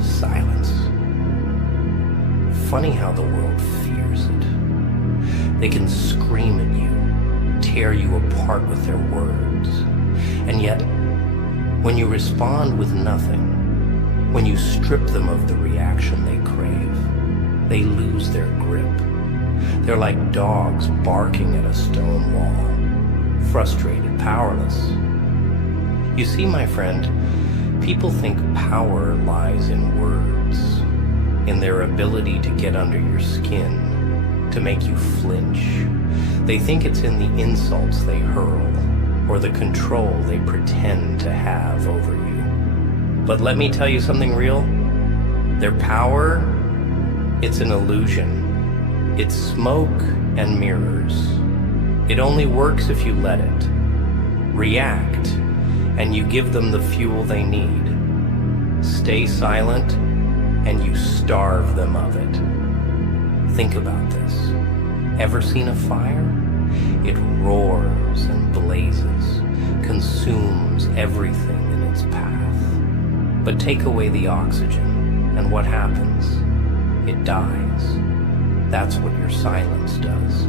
Silence. Funny how the world fears it. They can scream at you, tear you apart with their words. And yet, when you respond with nothing, when you strip them of the reaction they crave, they lose their grip. They're like dogs barking at a stone wall, frustrated, powerless. You see, my friend, people think power lies in words, in their ability to get under your skin, to make you flinch. They think it's in the insults they hurl, or the control they pretend to have over you. But let me tell you something real. Their power, it's an illusion. It's smoke and mirrors. It only works if you let it. React, and you give them the fuel they need. Stay silent, and you starve them of it. Think about this. Ever seen a fire? It roars and blazes, consumes everything in its path. But take away the oxygen, and what happens? It dies. That's what your silence does.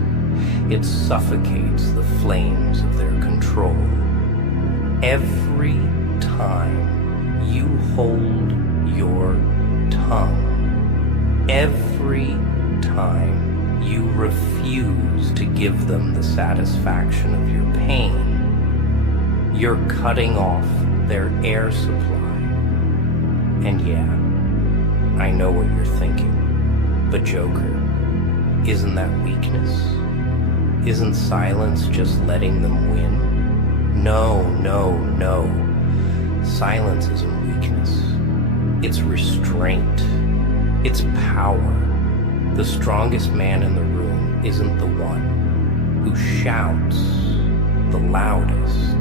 It suffocates the flames of their control. Every time you hold your tongue, every time you refuse to give them the satisfaction of your pain, you're cutting off their air supply. And yeah, I know what you're thinking, but Joker, isn't that weakness? Isn't silence just letting them win? No, no, no. Silence isn't weakness. It's restraint. It's power. The strongest man in the room isn't the one who shouts the loudest.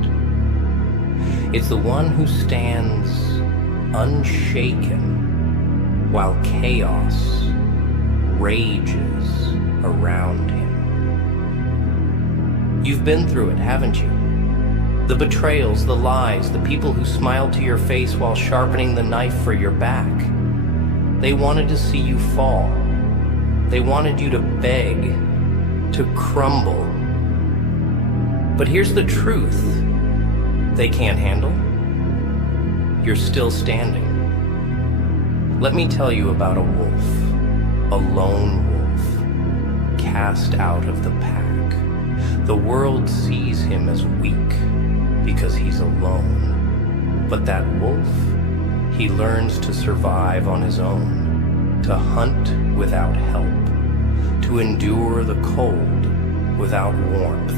It's the one who stands unshaken while chaos rages around him. You've been through it, haven't you? The betrayals, the lies, the people who smiled to your face while sharpening the knife for your back. They wanted to see you fall. They wanted you to beg, to crumble. But here's the truth. They can't handle. You're still standing. Let me tell you about a wolf, a lone wolf, cast out of the pack. The world sees him as weak because he's alone. But that wolf, he learns to survive on his own, to hunt without help, to endure the cold without warmth.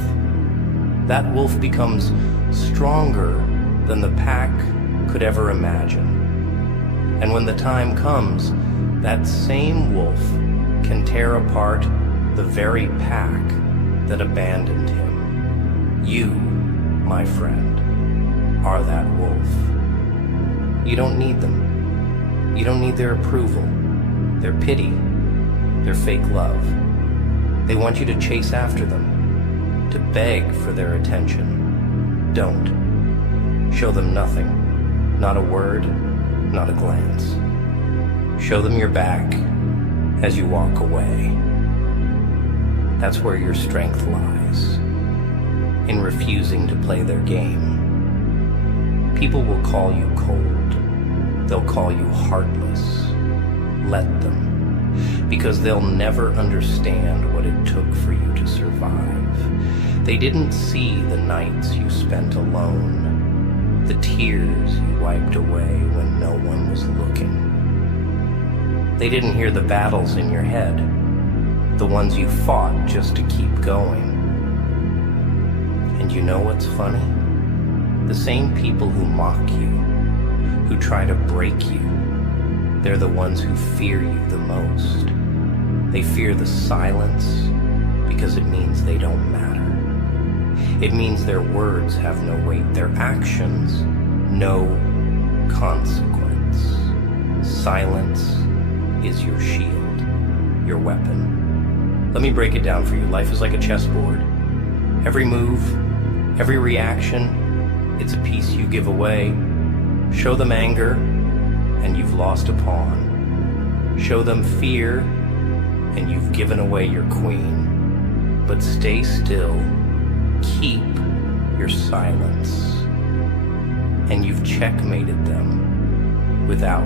That wolf becomes stronger than the pack could ever imagine. And when the time comes, that same wolf can tear apart the very pack that abandoned him. You, my friend, are that wolf. You don't need them. You don't need their approval, their pity, their fake love. They want you to chase after them, to beg for their attention. Don't. Show them nothing, not a word, not a glance. Show them your back as you walk away. That's where your strength lies, in refusing to play their game. People will call you cold. They'll call you heartless. Let them, because they'll never understand what it took for you to survive. They didn't see the nights you spent alone, the tears you wiped away when no one was looking. They didn't hear the battles in your head, the ones you fought just to keep going. And you know what's funny? The same people who mock you, who try to break you, they're the ones who fear you the most. They fear the silence because it means they don't matter. It means their words have no weight, their actions no consequence. Silence is your shield, your weapon. Let me break it down for you. Life is like a chessboard. Every move, every reaction, it's a piece you give away. Show them anger, and you've lost a pawn. Show them fear, and you've given away your queen. But stay still, keep your silence, and you've checkmated them without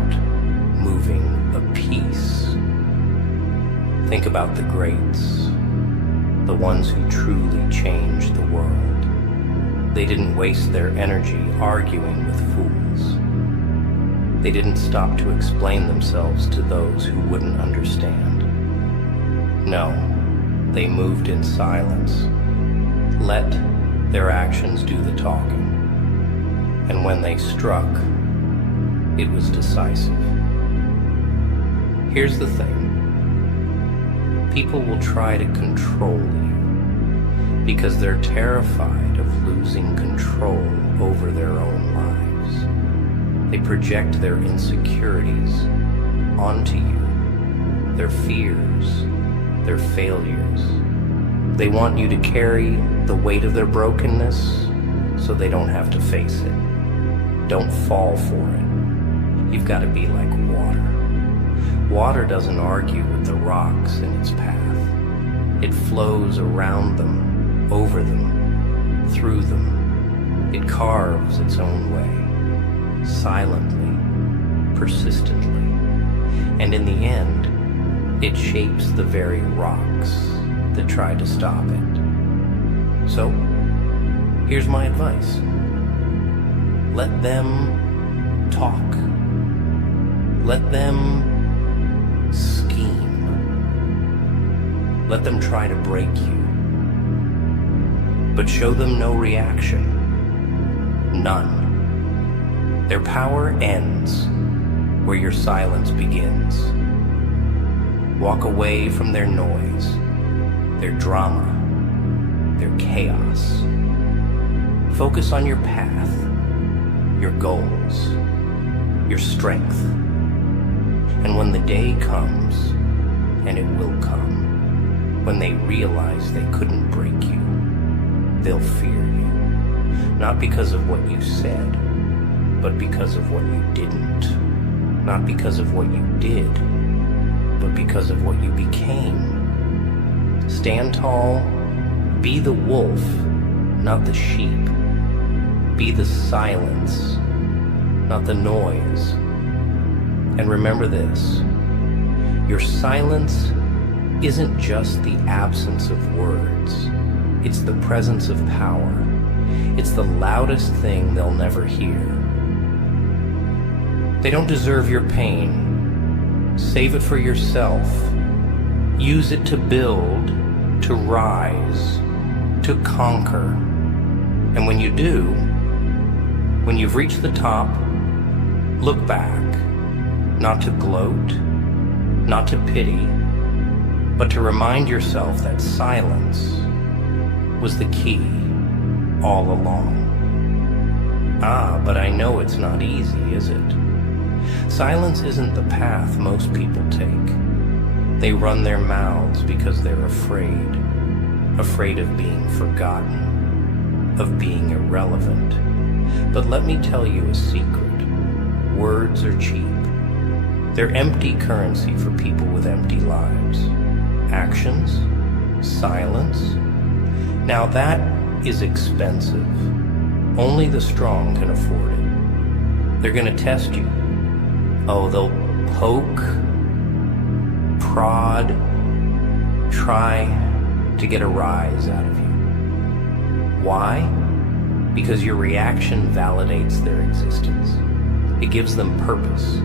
moving a piece. Think about the greats, the ones who truly changed the world. They didn't waste their energy arguing with fools. They didn't stop to explain themselves to those who wouldn't understand. No, they moved in silence. Let their actions do the talking. And when they struck, it was decisive. Here's the thing. People will try to control you because they're terrified of losing control over their own lives. They project their insecurities onto you, their fears, their failures. They want you to carry the weight of their brokenness so they don't have to face it. Don't fall for it. You've got to be like water. Water doesn't argue with the rocks in its path. It flows around them, over them, through them. It carves its own way, silently, persistently. And in the end, it shapes the very rocks that try to stop it. So, here's my advice. Let them talk. Let them scheme. Let them try to break you. But show them no reaction. None. Their power ends where your silence begins. Walk away from their noise, their drama, their chaos. Focus on your path, your goals, your strength. And when the day comes, and it will come, when they realize they couldn't break you, they'll fear you. Not because of what you said, but because of what you didn't. Not because of what you did, but because of what you became. Stand tall, be the wolf, not the sheep. Be the silence, not the noise. And remember this, your silence isn't just the absence of words. It's the presence of power. It's the loudest thing they'll never hear. They don't deserve your pain. Save it for yourself. Use it to build, to rise, to conquer. And when you do, when you've reached the top, look back, not to gloat, not to pity, but to remind yourself that silence was the key all along. Ah, but I know it's not easy, is it? Silence isn't the path most people take. They run their mouths because they're afraid of being forgotten, of being irrelevant. But let me tell you a secret. Words are cheap. They're empty currency for people with empty lives. Actions, silence. Now that is expensive. Only the strong can afford it. They're gonna test you. Oh, they'll poke, prod, try to get a rise out of you. Why? Because your reaction validates their existence. It gives them purpose,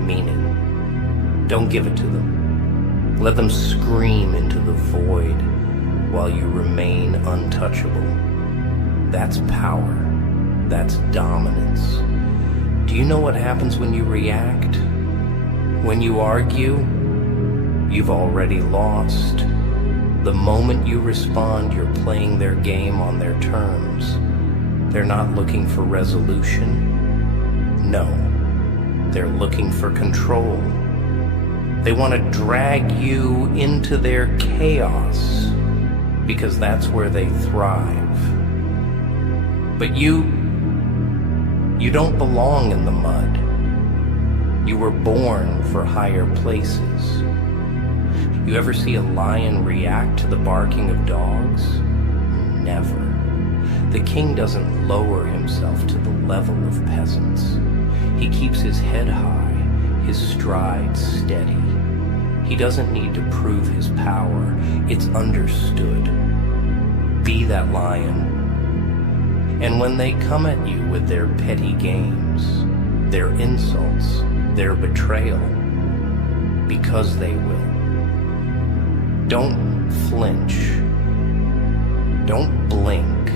meaning. Don't give it to them. Let them scream into the void while you remain untouchable. That's power. That's dominance. Do you know what happens when you react? When you argue, you've already lost. The moment you respond, you're playing their game on their terms. They're not looking for resolution. No, they're looking for control. They want to drag you into their chaos because that's where they thrive. But you don't belong in the mud. You were born for higher places. You ever see a lion react to the barking of dogs? Never. The king doesn't lower himself to the level of peasants. He keeps his head high, his stride steady. He doesn't need to prove his power. It's understood. Be that lion. And when they come at you with their petty games, their insults, their betrayal, because they will, don't flinch. Don't blink.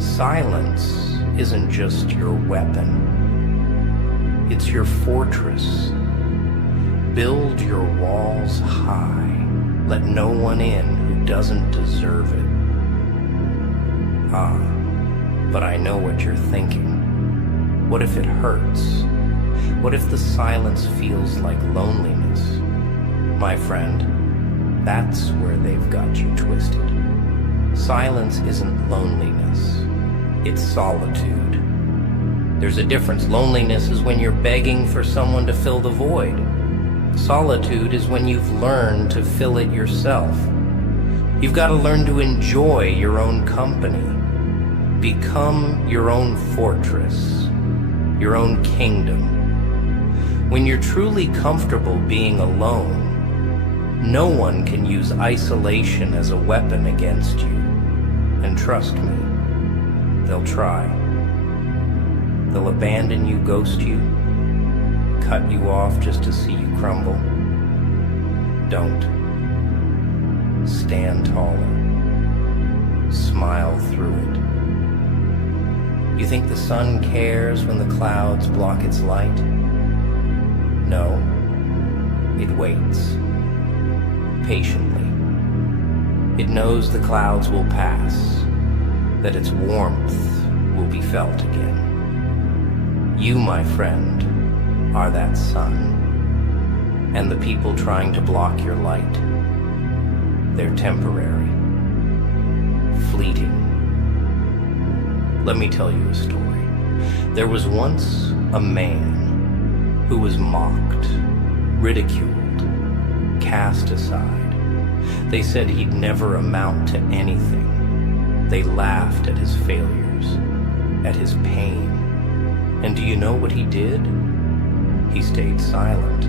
Silence isn't just your weapon. It's your fortress. Build your walls high. Let no one in who doesn't deserve it. Ah, but I know what you're thinking. What if it hurts? What if the silence feels like loneliness? My friend, that's where they've got you twisted. Silence isn't loneliness. It's solitude. There's a difference. Loneliness is when you're begging for someone to fill the void. Solitude is when you've learned to fill it yourself. You've got to learn to enjoy your own company. Become your own fortress, your own kingdom. When you're truly comfortable being alone, no one can use isolation as a weapon against you. And trust me, they'll try. They'll abandon you, ghost you, cut you off just to see you crumble. Don't. Stand taller. Smile through it. You think the sun cares when the clouds block its light? No. It waits. Patiently. It knows the clouds will pass, that its warmth will be felt again. You, my friend, are that sun. And the people trying to block your light, they're temporary, fleeting. Let me tell you a story. There was once a man who was mocked, ridiculed, cast aside. They said he'd never amount to anything. They laughed at his failures, at his pain. And do you know what he did? He stayed silent.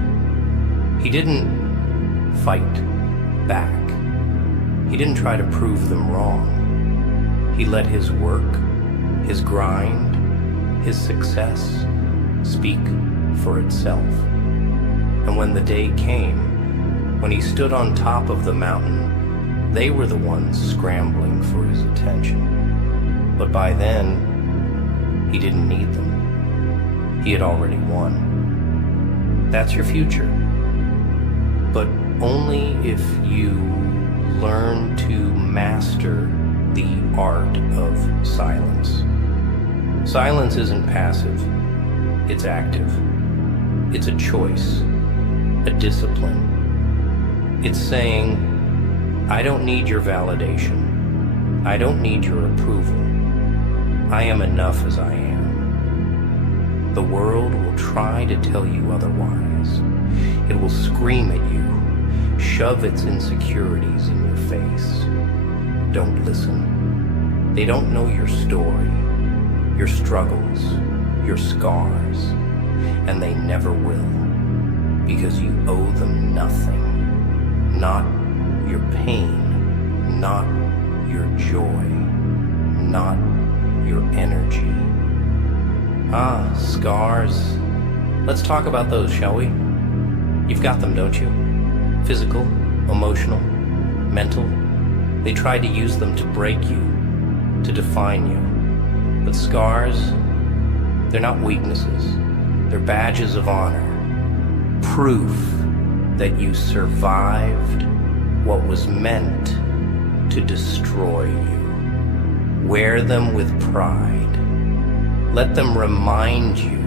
He didn't fight back. He didn't try to prove them wrong. He let his work, his grind, his success speak for itself. And when the day came, when he stood on top of the mountain, they were the ones scrambling for his attention. But by then, he didn't need them. He had already won. That's your future. But only if you learn to master the art of silence. Silence isn't passive. It's active. It's a choice, a discipline. It's saying, I don't need your validation. I don't need your approval. I am enough as I am. The world will try to tell you otherwise. It will scream at you, shove its insecurities in your face. Don't listen. They don't know your story, your struggles, your scars, and they never will, because you owe them nothing. Not your pain, not your joy, not your energy. Ah, scars. Let's talk about those, shall we? You've got them, don't you? Physical, emotional, mental. They tried to use them to break you, to define you. But scars, they're not weaknesses. They're badges of honor. Proof that you survived what was meant to destroy you. Wear them with pride. Let them remind you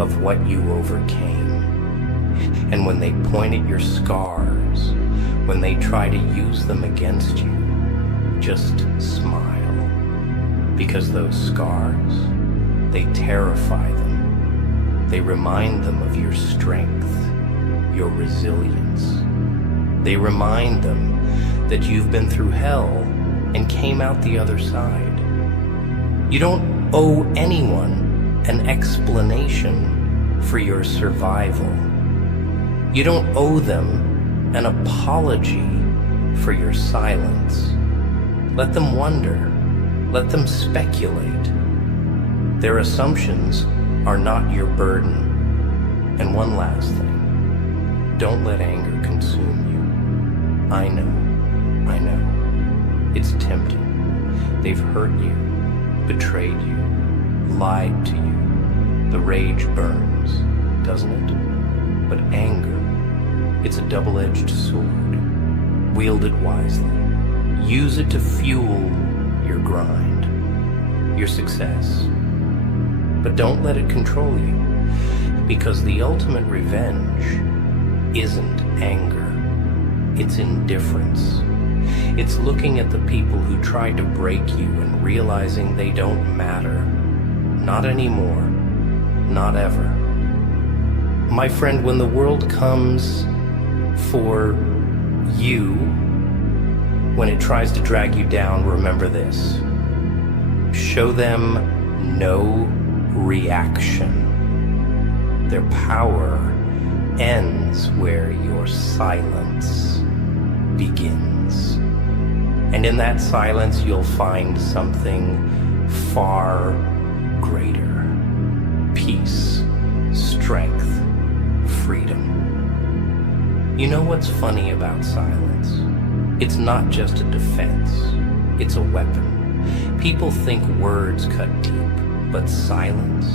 of what you overcame. And when they point at your scars, when they try to use them against you, just smile. Because those scars, they terrify them. They remind them of your strength, your resilience. They remind them that you've been through hell and came out the other side. You don't owe anyone an explanation for your survival. You don't owe them an apology for your silence. Let them wonder. Let them speculate. Their assumptions are not your burden. And one last thing. Don't let anger consume you. I know. It's tempting. They've hurt you, betrayed you, lied to you. The rage burns, doesn't it? But anger, it's a double-edged sword. Wield it wisely. Use it to fuel your grind, your success. But don't let it control you, because the ultimate revenge isn't anger. It's indifference. It's looking at the people who tried to break you and realizing they don't matter. Not anymore. Not ever. My friend, when the world comes for you, when it tries to drag you down, remember this. Show them no reaction. Their power ends where your silence begins. And in that silence, you'll find something far greater. Peace, strength, freedom. You know what's funny about silence? It's not just a defense, it's a weapon. People think words cut deep, but silence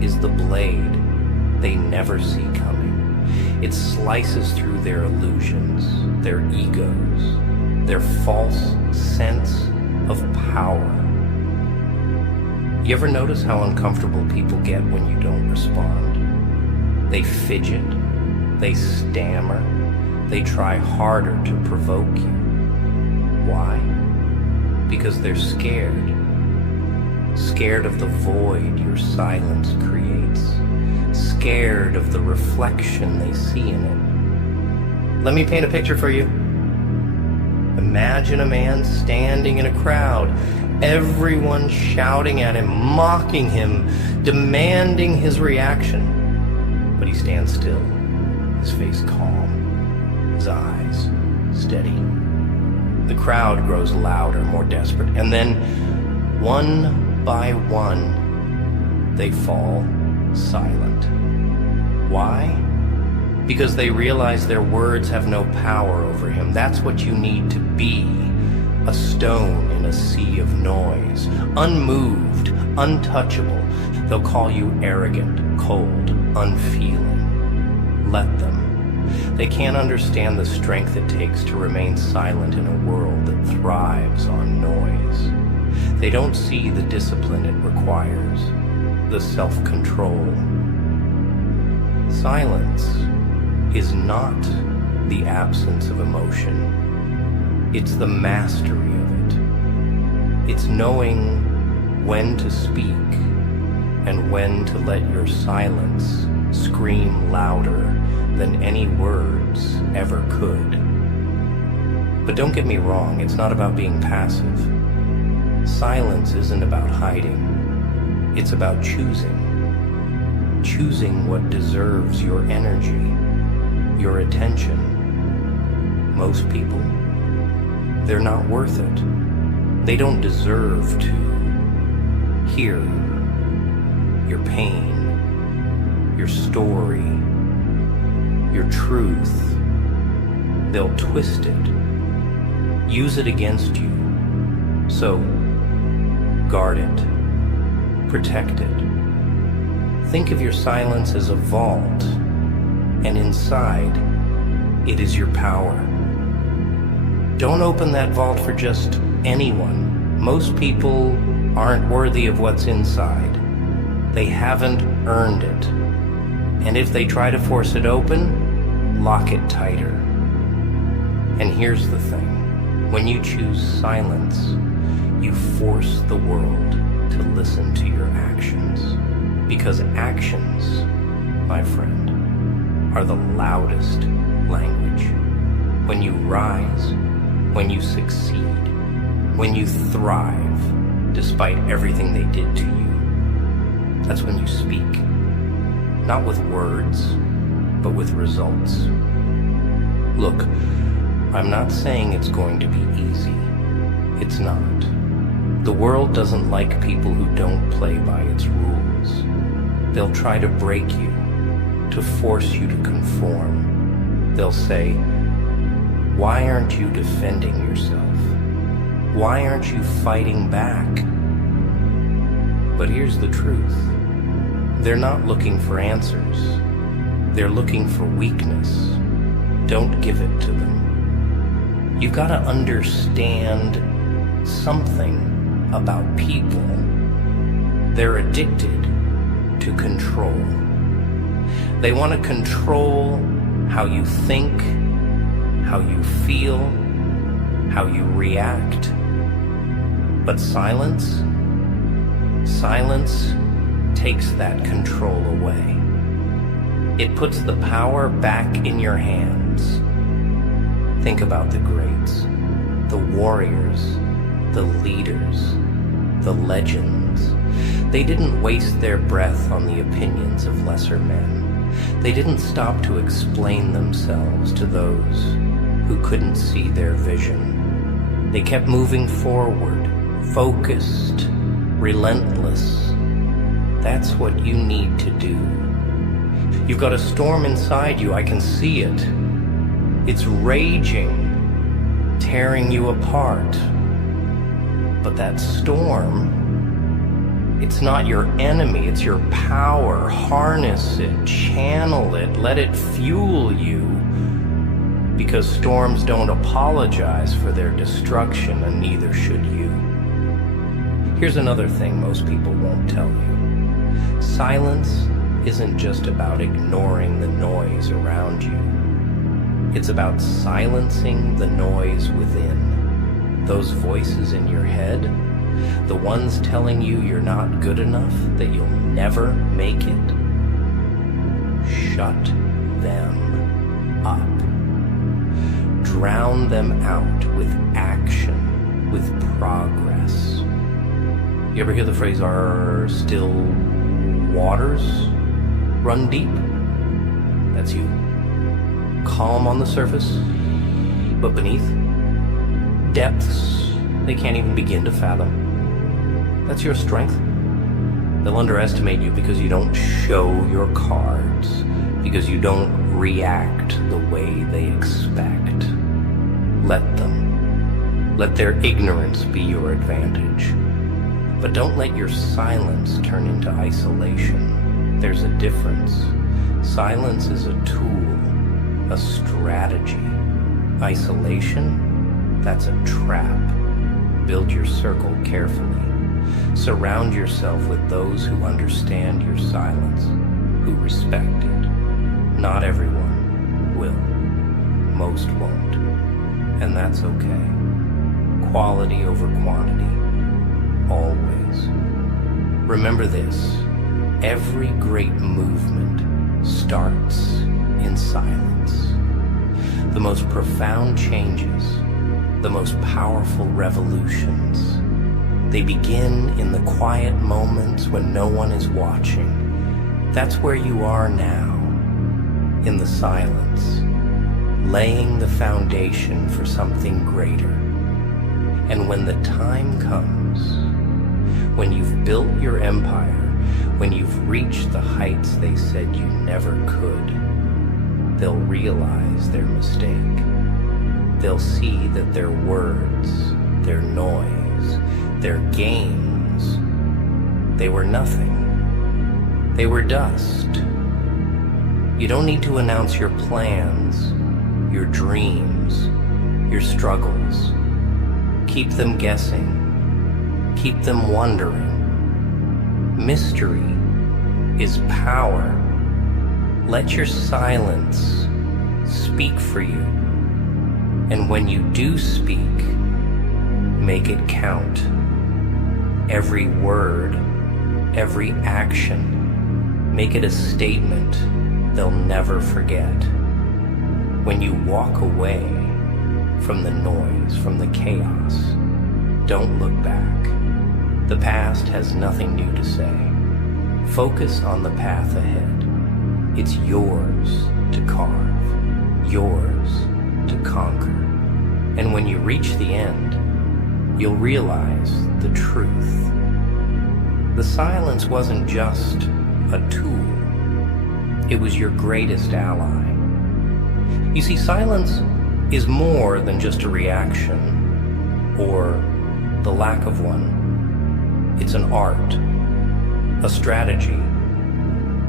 is the blade they never see coming. It slices through their illusions, their egos, their false sense of power. You ever notice how uncomfortable people get when you don't respond? They fidget, they stammer, they try harder to provoke you. Why? Because they're scared. Scared of the void your silence creates. Scared of the reflection they see in it. Let me paint a picture for you. Imagine a man standing in a crowd, everyone shouting at him, mocking him, demanding his reaction. But he stands still, his face calm, his eyes steady. The crowd grows louder, more desperate, and then, one by one, they fall silent. Why? Because they realize their words have no power over him. That's what you need to be. A stone in a sea of noise. Unmoved, untouchable. They'll call you arrogant, cold, unfeeling. Let them. They can't understand the strength it takes to remain silent in a world that thrives on noise. They don't see the discipline it requires, the self-control. Silence is not the absence of emotion. It's the mastery of it. It's knowing when to speak and when to let your silence scream louder than any words ever could. But don't get me wrong, it's not about being passive. Silence isn't about hiding. It's about choosing. Choosing what deserves your energy, your attention. Most people, they're not worth it. They don't deserve to hear your pain, your story, your truth. They'll twist it, use it against you. So, guard it, protect it. Think of your silence as a vault, and inside, it is your power. Don't open that vault for just anyone. Most people aren't worthy of what's inside. They haven't earned it. And if they try to force it open, lock it tighter. And here's the thing. When you choose silence, you force the world to listen to your actions. Because actions, my friend, are the loudest language. When you rise, when you succeed, when you thrive, despite everything they did to you, that's when you speak. Not with words, but with results. Look, I'm not saying it's going to be easy. It's not. The world doesn't like people who don't play by its rules. They'll try to break you, to force you to conform. They'll say, why aren't you defending yourself? Why aren't you fighting back? But here's the truth. They're not looking for answers. They're looking for weakness. Don't give it to them. You've got to understand something about people. They're addicted to control. They want to control how you think, how you feel, how you react. But silence takes that control away. It puts the power back in your hands. Think about the greats, the warriors, the leaders, the legends. They didn't waste their breath on the opinions of lesser men. They didn't stop to explain themselves to those who couldn't see their vision. They kept moving forward, focused, relentless. That's what you need to do. You've got a storm inside you, I can see it. It's raging, tearing you apart. But that storm, it's not your enemy, it's your power. Harness it, channel it, let it fuel you. Because storms don't apologize for their destruction, and neither should you. Here's another thing most people won't tell you. Silence isn't just about ignoring the noise around you. It's about silencing the noise within. Those voices in your head, the ones telling you you're not good enough, that you'll never make it. Shut them up. Drown them out with action, with progress. You ever hear the phrase, "Are still waters run deep"? That's you. Calm on the surface, but beneath, depths they can't even begin to fathom. That's your strength. They'll underestimate you because you don't show your cards, because you don't react the way they expect. Let them. Let their ignorance be your advantage. But don't let your silence turn into isolation. There's a difference. Silence is a tool, a strategy. Isolation, that's a trap. Build your circle carefully. Surround yourself with those who understand your silence, who respect it. Not everyone will. Most won't. And that's okay. Quality over quantity. Always. Remember this. Every great movement starts in silence. The most profound changes, the most powerful revolutions, they begin in the quiet moments when no one is watching. That's where you are now, in the silence, laying the foundation for something greater. And when the time comes, when you've built your empire, when you've reached the heights they said you never could, they'll realize their mistake. They'll see that their words, their noise, their games, they were nothing. They were dust. You don't need to announce your plans, your dreams, your struggles. Keep them guessing. Keep them wondering. Mystery is power. Let your silence speak for you. And when you do speak, make it count. Every word, every action, Make it a statement they'll never forget. When you walk away from the noise, from the chaos, don't look back. The past has nothing new to say. Focus on the path ahead. It's yours to carve, yours to conquer. And when you reach the end, you'll realize the truth. The silence wasn't just a tool. It was your greatest ally. You see, silence is more than just a reaction or the lack of one. It's an art, a strategy.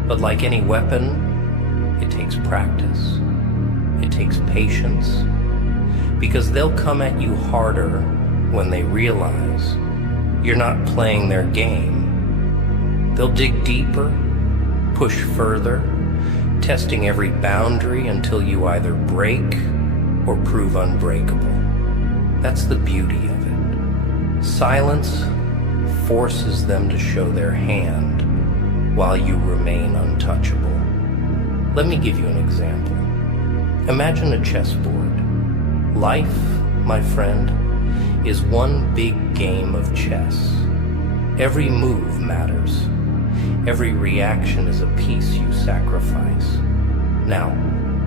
But like any weapon, it takes practice. It takes patience. Because they'll come at you harder when they realize you're not playing their game. They'll dig deeper, push further, testing every boundary until you either break or prove unbreakable. That's the beauty of it. Silence forces them to show their hand while you remain untouchable. Let me give you an example. Imagine a chessboard. Life, my friend, is one big game of chess. Every move matters. Every reaction is a piece you sacrifice. Now,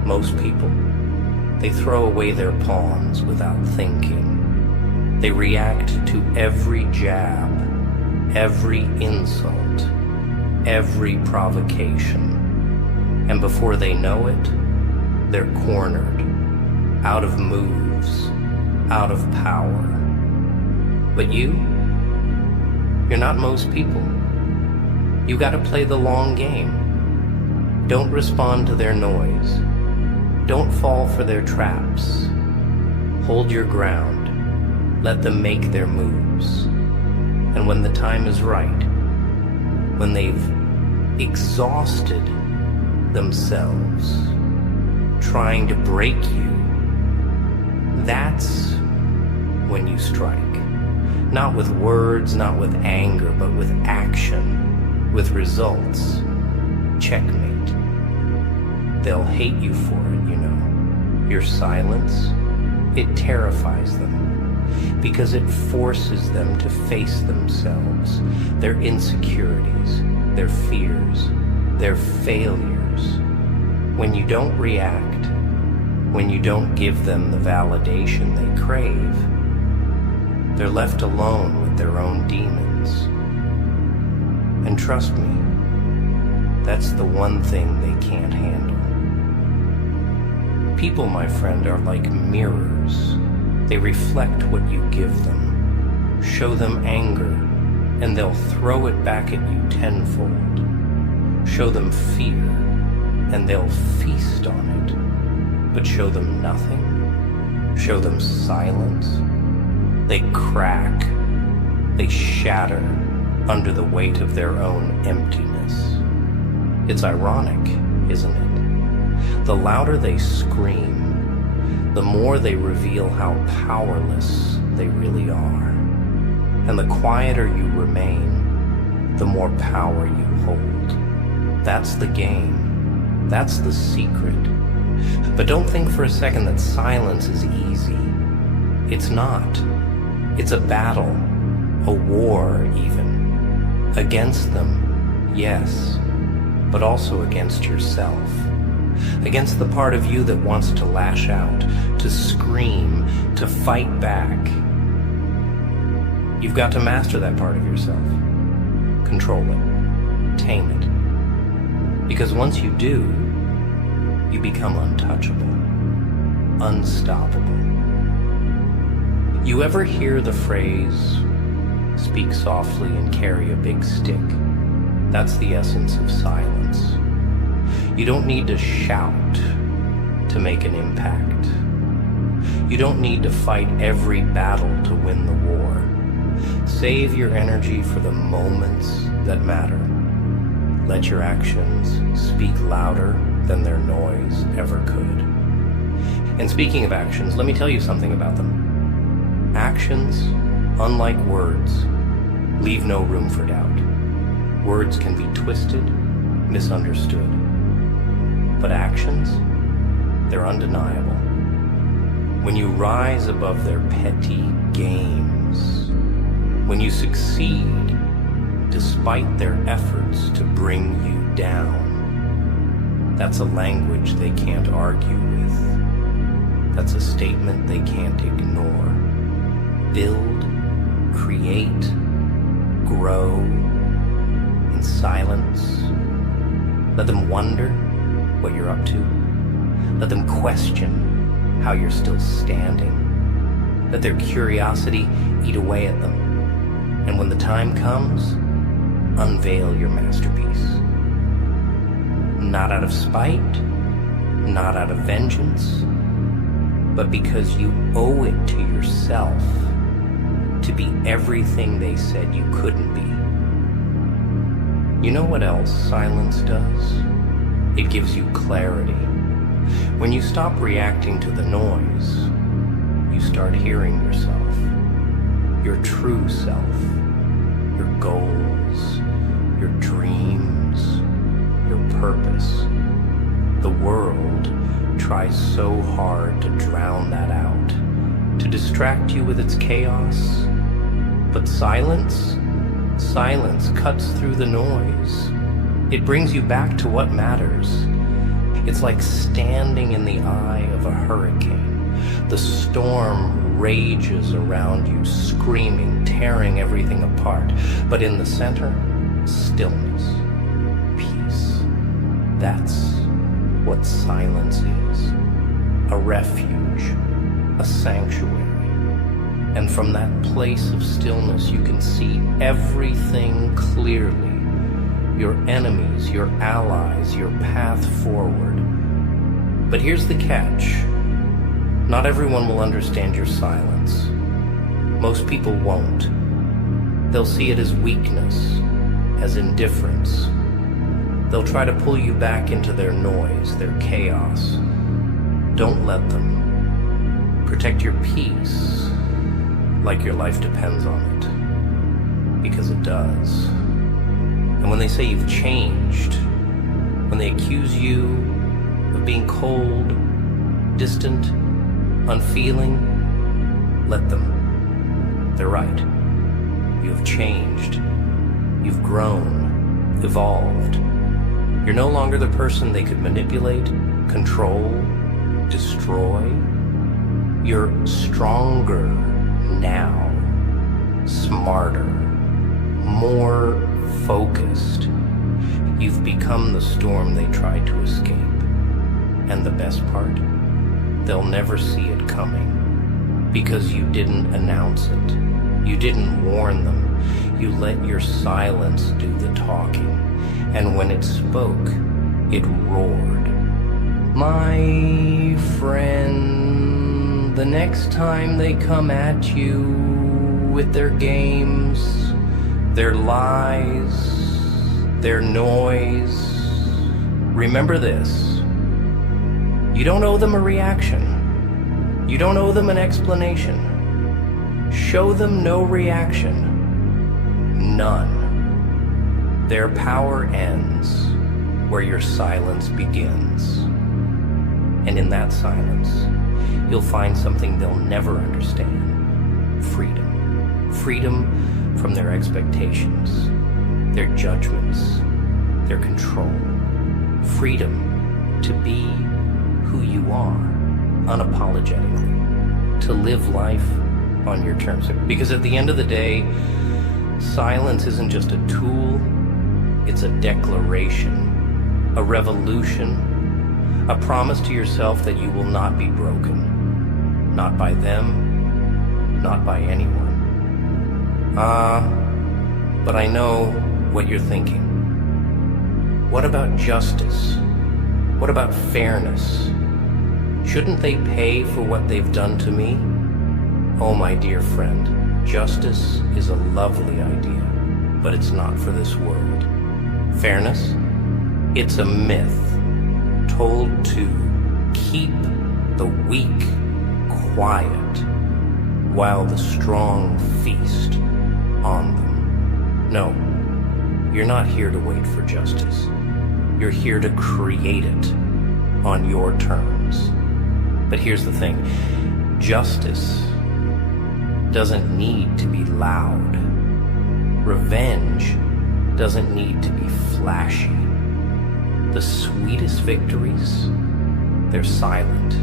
most people, they throw away their pawns without thinking. They react to every jab, every insult, every provocation. And before they know it, they're cornered, out of moves, out of power. But you're not most people. You gotta play the long game. Don't respond to their noise. Don't fall for their traps. Hold your ground. Let them make their moves. And when the time is right, when they've exhausted themselves trying to break you, that's when you strike. Not with words, not with anger, but with action, with results. Checkmate. They'll hate you for it, you know. Your silence, it terrifies them because it forces them to face themselves, their insecurities, their fears, their failures. When you don't react, when you don't give them the validation they crave, they're left alone with their own demons. And trust me, that's the one thing they can't handle. People, my friend, are like mirrors. They reflect what you give them. Show them anger, and they'll throw it back at you tenfold. Show them fear, and they'll feast on it. But show them nothing, show them silence, they crack, they shatter under the weight of their own emptiness. It's ironic, isn't it? The louder they scream, the more they reveal how powerless they really are. And the quieter you remain, the more power you hold. That's the game. That's the secret. But don't think for a second that silence is easy. It's not. It's a battle, a war even. Against them, yes, but also against yourself. Against the part of you that wants to lash out, to scream, to fight back. You've got to master that part of yourself. Control it. Tame it. Because once you do, you become untouchable, unstoppable. You ever hear the phrase, speak softly and carry a big stick? That's the essence of silence. You don't need to shout to make an impact. You don't need to fight every battle to win the war. Save your energy for the moments that matter. Let your actions speak louder than their noise ever could. And speaking of actions, let me tell you something about them. Actions, unlike words, leave no room for doubt. Words can be twisted, misunderstood. But actions, they're undeniable. When you rise above their petty games, when you succeed despite their efforts to bring you down, that's a language they can't argue with. That's a statement they can't ignore. Build, create, grow in silence. Let them wonder what you're up to. Let them question how you're still standing. Let their curiosity eat away at them. And when the time comes, unveil your masterpiece. Not out of spite, not out of vengeance, but because you owe it to yourself to be everything they said you couldn't be. You know what else silence does? It gives you clarity. When you stop reacting to the noise, you start hearing yourself, your true self, your goals, your dreams, your purpose. The world tries so hard to drown that out, to distract you with its chaos. But silence cuts through the noise. It brings you back to what matters. It's like standing in the eye of a hurricane. The storm rages around you, screaming, tearing everything apart. But in the center, stillness, peace. That's what silence is. A refuge, a sanctuary. And from that place of stillness, you can see everything clearly. Your enemies, your allies, your path forward. But here's the catch. Not everyone will understand your silence. Most people won't. They'll see it as weakness, as indifference. They'll try to pull you back into their noise, their chaos. Don't let them. Protect your peace like your life depends on it, because it does. And when they say you've changed, when they accuse you of being cold, distant, unfeeling, let them. They're right. You have changed. You've grown, evolved. You're no longer the person they could manipulate, control, destroy. You're stronger now, smarter, more focused. You've become the storm they tried to escape. And the best part? They'll never see it coming, because you didn't announce it. You didn't warn them. You let your silence do the talking. And when it spoke, it roared. My friend, the next time they come at you with their games, their lies, their noise, remember this. You don't owe them a reaction. You don't owe them an explanation. Show them no reaction. None. Their power ends where your silence begins. And in that silence, you'll find something they'll never understand. Freedom. Freedom from their expectations, their judgments, their control. Freedom to be who you are, unapologetically. To live life on your terms. Because at the end of the day, silence isn't just a tool, it's a declaration, a revolution, a promise to yourself that you will not be broken. Not by them, not by anyone. But I know what you're thinking. What about justice? What about fairness? Shouldn't they pay for what they've done to me? Oh, my dear friend, justice is a lovely idea, but it's not for this world. Fairness? It's a myth told to keep the weak quiet while the strong feast on them. No, you're not here to wait for justice. You're here to create it on your terms. But here's the thing. Justice doesn't need to be loud. Revenge doesn't need to be flashy. The sweetest victories, they're silent,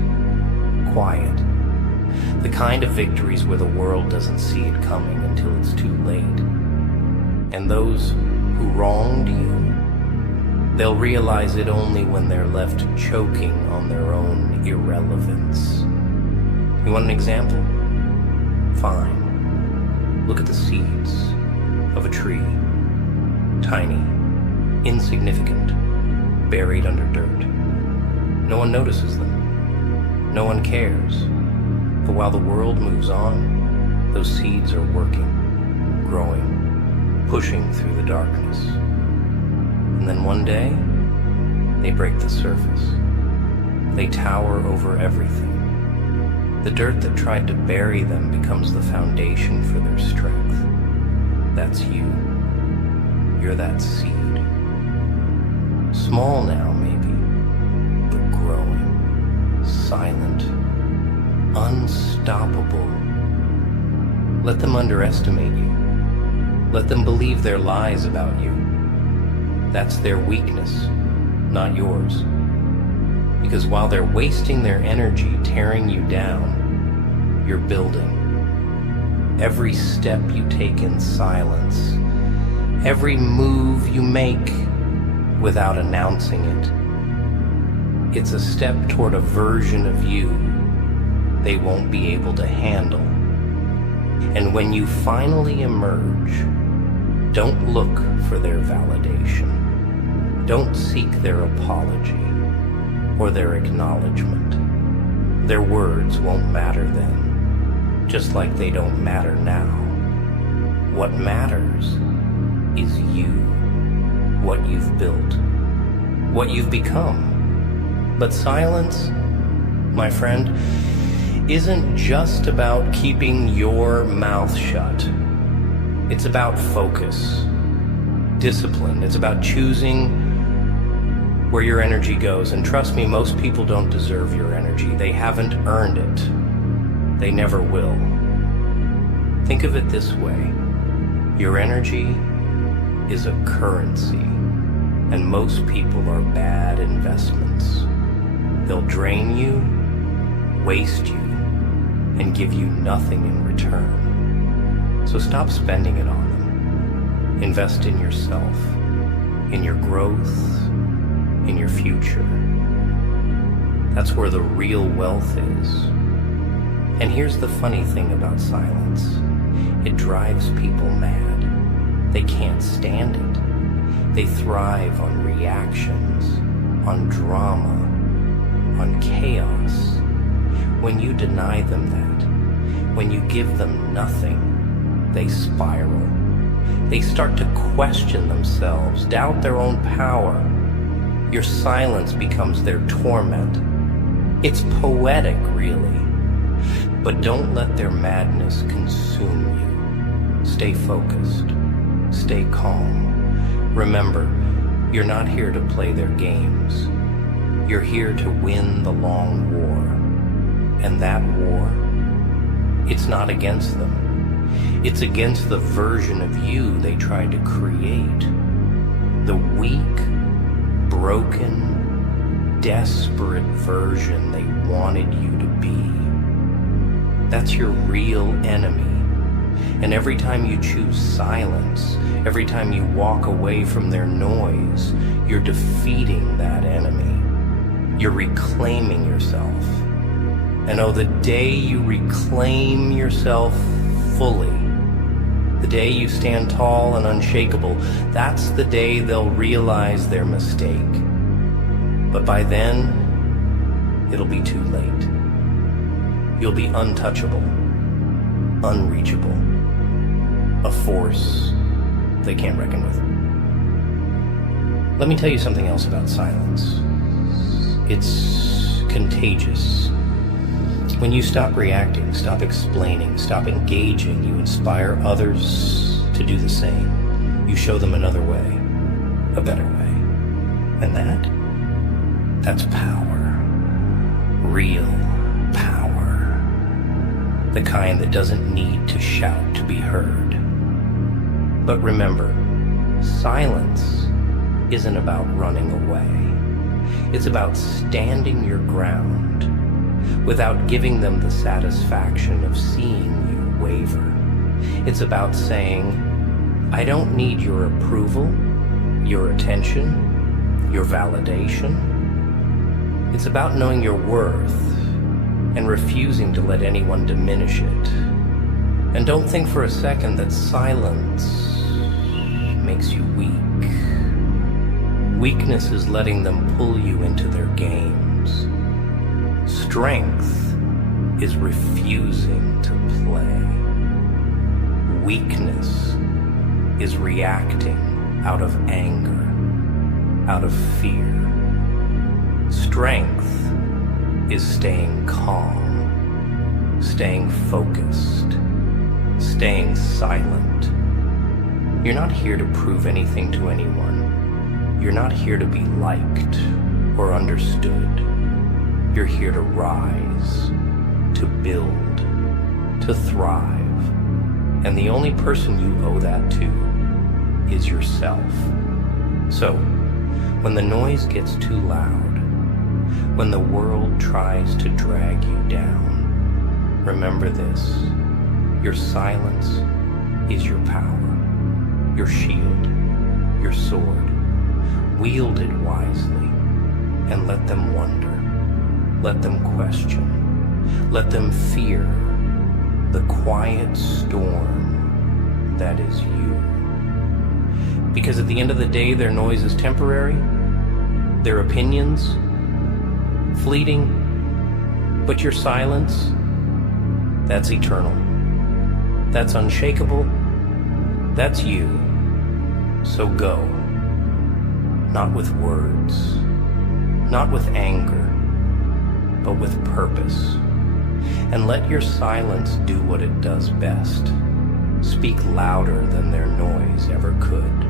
quiet. The kind of victories where the world doesn't see it coming until it's too late. And those who wronged you, they'll realize it only when they're left choking on their own irrelevance. You want an example? Fine. Look at the seeds of a tree. Tiny, insignificant, buried under dirt. No one notices them. No one cares. But while the world moves on, those seeds are working, growing, pushing through the darkness. And then one day, they break the surface. They tower over everything. The dirt that tried to bury them becomes the foundation for their strength. That's you. You're that seed. Small now, maybe, but growing, silent, unstoppable. Let them underestimate you. Let them believe their lies about you. That's their weakness, not yours. Because while they're wasting their energy tearing you down, you're building. Every step you take in silence, every move you make without announcing it, it's a step toward a version of you they won't be able to handle. And when you finally emerge, don't look for their validation. Don't seek their apology or their acknowledgement. Their words won't matter then, just like they don't matter now. What matters is you, what you've built, what you've become. But silence, my friend, isn't just about keeping your mouth shut. It's about focus, discipline. It's about choosing where your energy goes. And trust me, most people don't deserve your energy. They haven't earned it. They never will. Think of it this way. Your energy is a currency, and most people are bad investments. They'll drain you, waste you, and give you nothing in return. So stop spending it on them. Invest in yourself, in your growth, in your future. That's where the real wealth is. And here's the funny thing about silence. It drives people mad. They can't stand it. They thrive on reactions, on drama, on chaos. When you deny them that, when you give them nothing, they spiral. They start to question themselves, doubt their own power. Your silence becomes their torment. It's poetic, really. But don't let their madness consume you. Stay focused. Stay calm. Remember, you're not here to play their games. You're here to win the long war. And that war, it's not against them. It's against the version of you they tried to create. The weak, broken, desperate version they wanted you to be. That's your real enemy. And every time you choose silence, every time you walk away from their noise, you're defeating that enemy. You're reclaiming yourself. And oh, the day you reclaim yourself fully, the day you stand tall and unshakable, that's the day they'll realize their mistake. But by then, it'll be too late. You'll be untouchable, unreachable, a force they can't reckon with. Let me tell you something else about silence. It's contagious. When you stop reacting, stop explaining, stop engaging, you inspire others to do the same. You show them another way, a better way. And that's power. Real power. The kind that doesn't need to shout to be heard. But remember, silence isn't about running away. It's about standing your ground without giving them the satisfaction of seeing you waver. It's about saying, I don't need your approval, your attention, your validation. It's about knowing your worth and refusing to let anyone diminish it. And don't think for a second that silence makes you weak. Weakness is letting them pull you into their games. Strength is refusing to play. Weakness is reacting out of anger, out of fear. Strength is staying calm, staying focused, staying silent. You're not here to prove anything to anyone. You're not here to be liked or understood. You're here to rise, to build, to thrive. And the only person you owe that to is yourself. So, when the noise gets too loud, when the world tries to drag you down, remember this: your silence is your power, your shield, your sword. Wield it wisely and let them wonder, let them question, let them fear the quiet storm that is you. Because at the end of the day, their noise is temporary, their opinions fleeting, but your silence, that's eternal, that's unshakable, that's you. So go, not with words, not with anger, but with purpose. And let your silence do what it does best. Speak louder than their noise ever could.